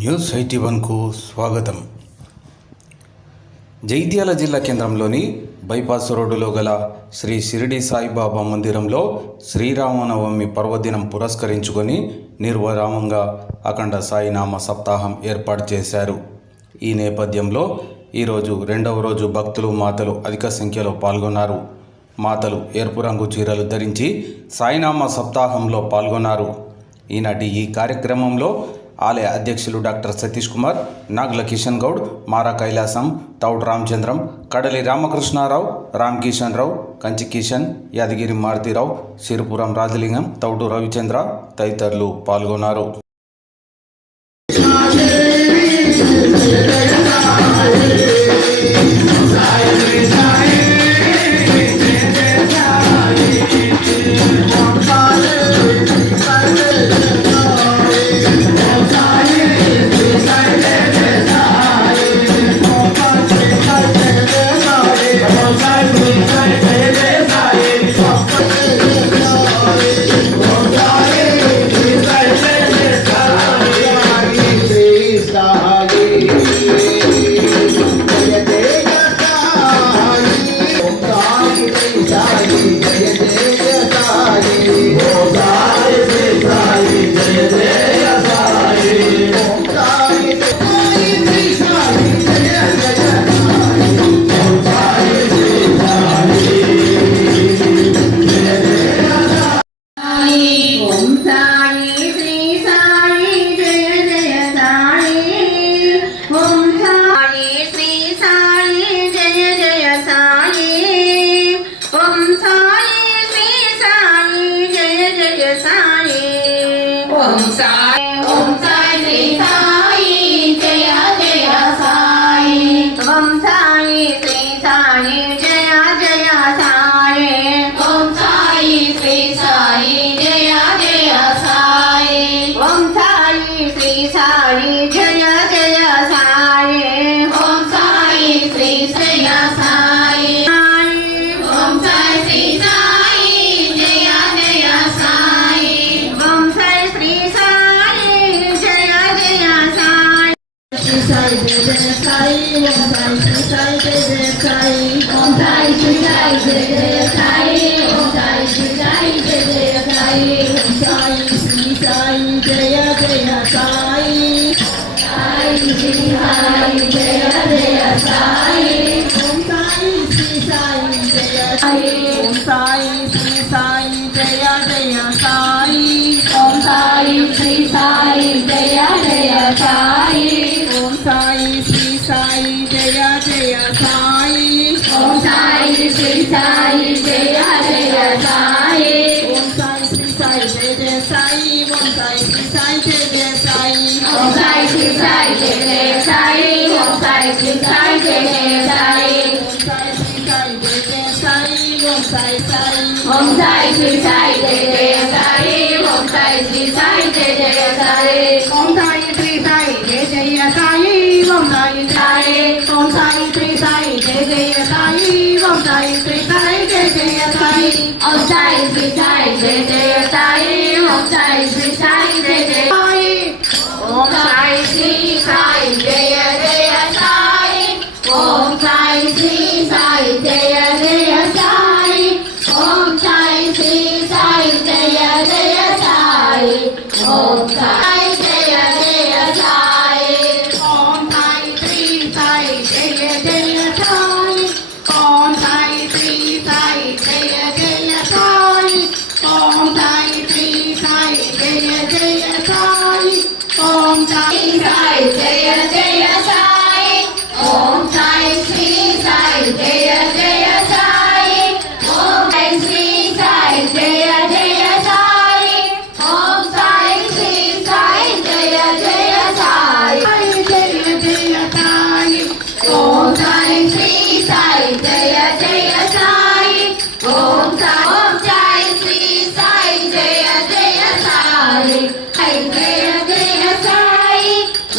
News 81కు స్వాగతం. జైత్యాల జిల్లా కేంద్రంలోని బైపాస్ రోడ్డులో గల శ్రీ షిరిడి సాయిబాబా మందిరంలో శ్రీరామనవమి పర్వదినం పురస్కరించుకొని నిర్విరామంగా అఖండ సాయినామ సప్తాహం ఏర్పాటు చేశారు. ఈ నేపథ్యంలో ఈరోజు రెండవ రోజు భక్తులు మాతలు అధిక సంఖ్యలో పాల్గొన్నారు. మాతలు ఎరుపు రంగు చీరలు ధరించి సాయినామ సప్తాహంలో పాల్గొన్నారు. ఈనాటి ఈ కార్యక్రమంలో ఆలయ అధ్యక్షులు డాక్టర్ సతీష్ కుమార్, నాగ్ల కిషన్ గౌడ్, మారా కైలాసం, తౌడ్ రామచంద్రం, కడలి రామకృష్ణారావు, రామ్ కిషన్ రావు, కంచి కిషన్, యాదగిరి మారుతిరావు, సిరిపురం రాజలింగం, తౌడు రవిచంద్ర తదితరులు పాల్గొన్నారు.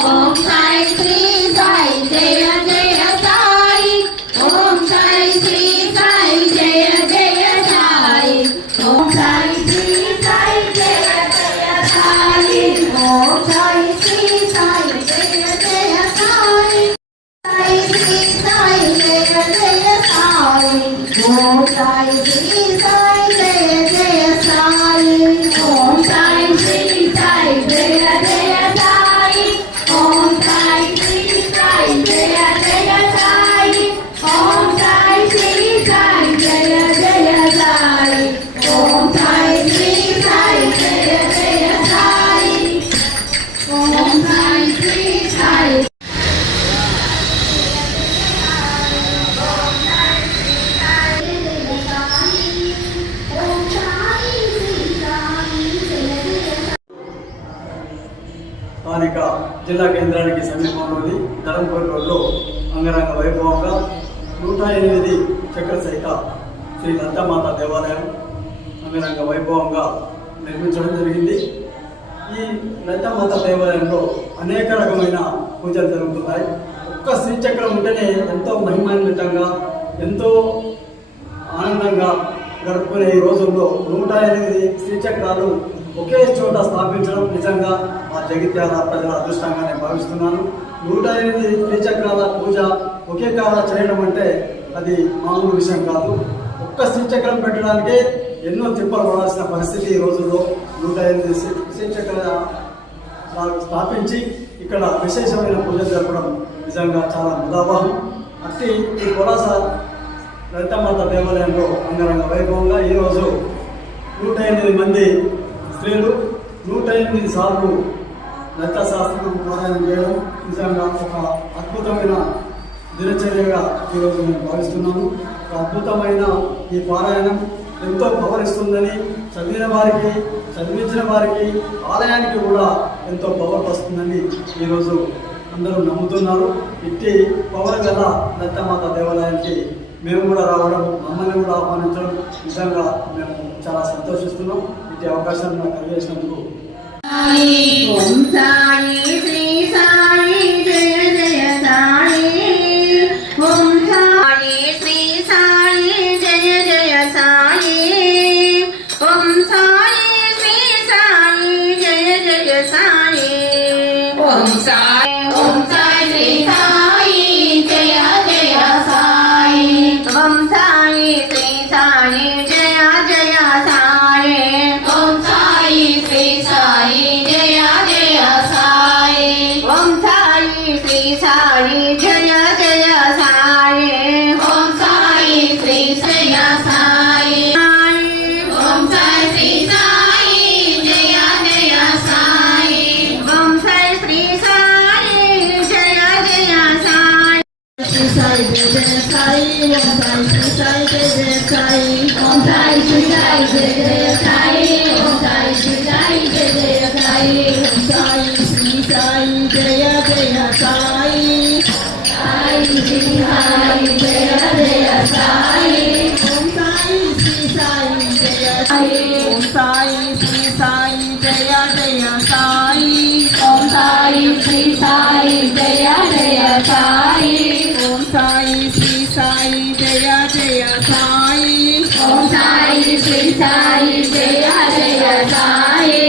Om Sai Sri Sai Jaya Jaya Om Sai Shri Sai జయ జయ సాయి ఓం సాయి శ్రీ సాయి జయ జయ సాయి ఓం సాయి శ్రీ సాయి జయ జయ సాయి ఓం సాయి శ్రీ సాయి జయ జయ సాయి ఓం సాయి శ్రీ సాయి జయ జయ సాయి ఓం సాయి శ్రీ సాయి స్థానిక జిల్లా కేంద్రానికి సమీపంలోని ధరంపూర్ రోడ్లో అంగరంగ వైభవంగా 108 చక్ర సహిత శ్రీ లలితామాత దేవాలయం అంగరంగ వైభవంగా నిర్మించడం జరిగింది. ఈ లలితామాత దేవాలయంలో అనేక రకమైన పూజలు జరుగుతున్నాయి. ఒక్క శ్రీచక్రం ఉంటేనే ఎంతో మహిమాన్వితంగా ఎంతో ఆనందంగా గడుపుకునే ఈ రోజుల్లో 108 శ్రీచక్రాలు ఒకే చోట స్థాపించడం నిజంగా మా జగిత్యాల ప్రజల అదృష్టంగా నేను భావిస్తున్నాను. 108 శ్రీచక్రాల పూజ ఒకే కాడ చేయడం అంటే అది మామూలు విషయం కాదు. ఒక్క శ్రీచక్రం పెట్టడానికే ఎన్నో తిప్పలు పడాల్సిన పరిస్థితి ఈ రోజుల్లో 108 శ్రీచక్రాలు స్థాపించి ఇక్కడ విశేషమైన పూజలు జరపడం నిజంగా చాలా ముదావహం. అట్టి ఈ కొలాస లలితామాత దేవాలయంలో అంగరంగ వైభవంగా ఈరోజు 108 మంది స్త్రీలు 108 సార్లు లలితా శాస్త్రం పారాయణం చేయడం నిజంగా ఒక అద్భుతమైన దినచర్యగా ఈరోజు నేను భావిస్తున్నాను. ఒక అద్భుతమైన ఈ పారాయణం ఎంతో పవర్ ఇస్తుందని చదివిన వారికి చదివించిన వారికి ఆలయానికి కూడా ఎంతో పవర్ వస్తుందని ఈరోజు అందరూ నమ్ముతున్నారు. ఇట్టి పవర్ గల లలితామాత దేవాలయానికి మేము కూడా రావడం మమ్మల్ని కూడా ఆహ్వానించడం నిజంగా మేము చాలా సంతోషిస్తున్నాం. ఇట్టి అవకాశాన్ని నాకు కలిగేసినందుకు ఓం సాయి శ్రీ సాయి జయ జయ సాయి ఓం సాయి శ్రీ సాయి జయ జయ సాయి ఓం సాయి శ్రీ సాయి జయ జయ సాయి ఓం సాయి శ్రీ సాయి జయ జయ సాయి ఓం సాయి శ్రీ సాయి జయ జయ సాయి ఓం సాయి శ్రీ సాయి జయ జయ సాయి ఓం సాయి శ్రీ సాయి జయ జయ సాయి ఓం సాయి శ్రీ జయ సాయి ఓం సాయి శ్రీ సాయి జయ జయ సాయి ఓం సాయి శ్రీ సాయి జయ జయ సాయి శ్రీ సాయి జయ జయ సాయి ఓం సాయి శ్రీ సాయి జయ జయ సాయి ఓం సాయి శ్రీ సాయి జయ జయ సాయి ఓం సాయి శ్రీ సాయి జయ జయ సాయి ఓం సాయి శ్రీ సాయి జయ జయ సాయి సాయి శ్రీ సాయి జయ జయ సాయి ఓం సాయి శ్రీ సాయి జయ సాయి ఓం సాయి శ్రీ సాయి జయ జయ సాయి ఓం సాయి శ్రీ సాయి జయ జయ సాయి ఓం సాయి శ్రీ సాయి జయ జయ సాయి ఓం సాయి శ్రీ సాయి జయ జయ సాయి ఓం సాయి శ్రీ సాయి జయ జయ సాయి ఓం సాయి శ్రీ సాయి జయ జయ సాయి ఓం సాయి శ్రీ సాయి జయ జయ సాయి ఓం సాయి శ్రీ సాయి జయ జయ సాయి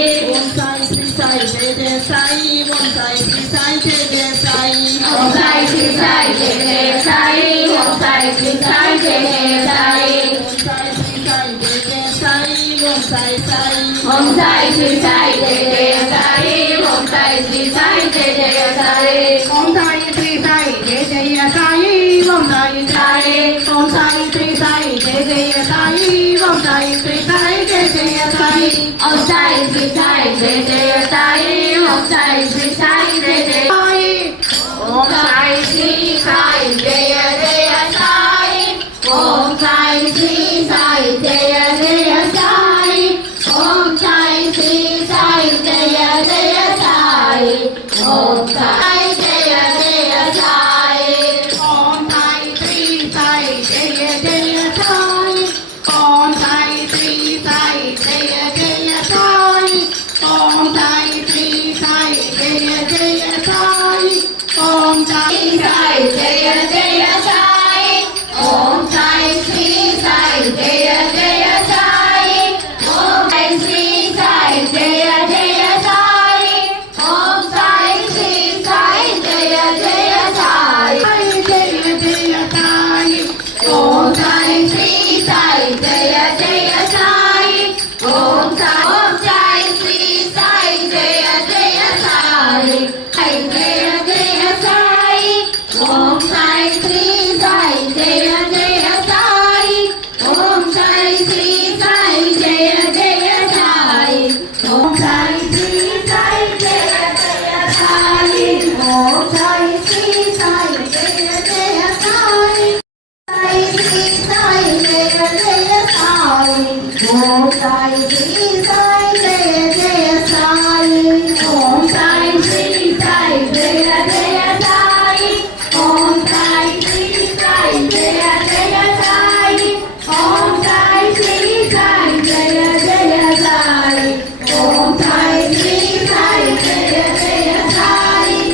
ఓం సాయి శ్రీ సాయి జయ జయ సాయి ఓం సాయి శ్రీ సాయి జయ జయ సాయి ఓం సాయి శ్రీ సాయి జయ జయ సాయి ఓం సాయి సాయి ఓం సాయి శ్రీ సాయి జయ జయ సాయి ఓం సాయి శ్రీ సాయి జయ జయ సాయి ఓం సాయి శ్రీ సాయి జయ జయ సాయి ఓం సాయి శ్రీ సాయి జయ జయ సాయి ఓం సాయి శ్రీ సాయి జయ జయ సాయి ఓం సాయి శ్రీ సాయి జయ జయ సాయి ఓం సాయి శ్రీ సాయి జయ జయ సాయి ఓం సాయి జయ జయ సాయి ఓం సాయి శ్రీ సాయి జయ జయ సాయి ఓం సాయి శ్రీ సాయి జయ జయ సాయి ఓం సాయి శ్రీ సాయి జయ జయ సాయి ఓం సాయి జయ